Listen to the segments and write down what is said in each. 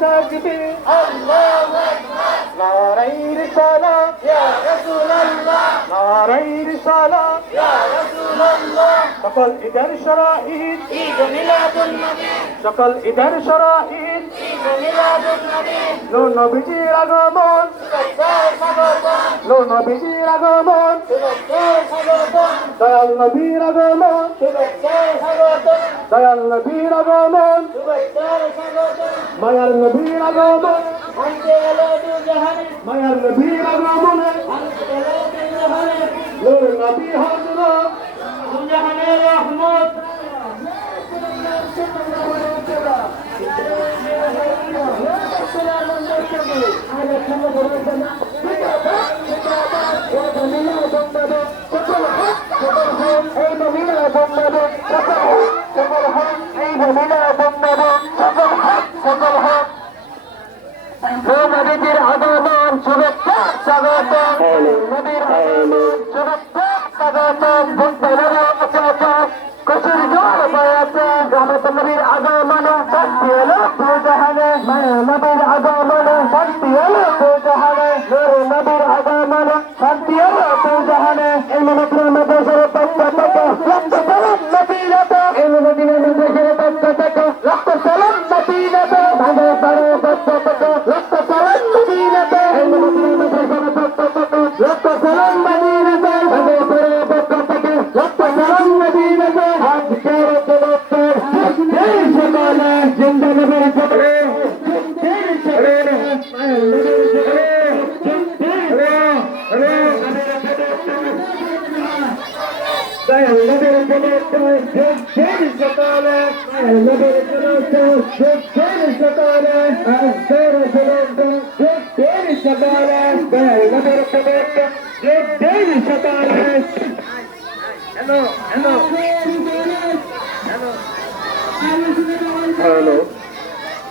তাকবীর আল্লাহু আকবার নারায়ে রিসালাত ইয়া রাসূলুল্লাহ নারায়ে রিসালাত ইয়া রাসূলুল্লাহ সকল ঈদের শরাঈদ ঈদ মিলাদুন নবী সকল ঈদের শরাঈদ ঈদ মিলাদুন নবী নবীজির আগমন শুভেচ্ছায় স্বাগতম নবীজির আগমন শুভেচ্ছায় স্বাগতম দয়াল নবীর আগমন শুভেচ্ছায় স্বাগতম দয়াল নবীর আগমন শুভেচ্ছায় স্বাগতম মায়ার নবীর আগমন আনতে এলো দু জাহানে মায়ার নবীর আগমনে আনতে এলো দু জাহানে নূর নবী হযরত দু জাহানের রহমত নবীজির আগমন শুভেচ্ছা স্বাগতম নবীর আগমন শুভেচ্ছা স্বাগতম খুশির জোর বয়েছে রহমত নবীর আগমন শান্তি এলো দু জাহানে নবীর আগমন শান্তি এলো দু জাহানে নূর নবীর আগমন শান্তি এলো দু জাহানে এই মনোক্রম দেশের পক্ষ থেকে রক্ত সালাম নবীরতে এই মদিনার দেশের পক্ষ থেকে রক্ত সালাম নবীরতে ভাঙে পড়ে পক্ষ থেকে রক্ত সালাম নবীরতে এই মদিনার দেশের পক্ষ থেকে রক্ত সালাম নবীরতে ভাঙে পড়ে পক্ষ থেকে রক্ত সালাম নবীরতে আজকের জগতে এই সকালে জিন্দা নবীর জগতে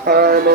Hello.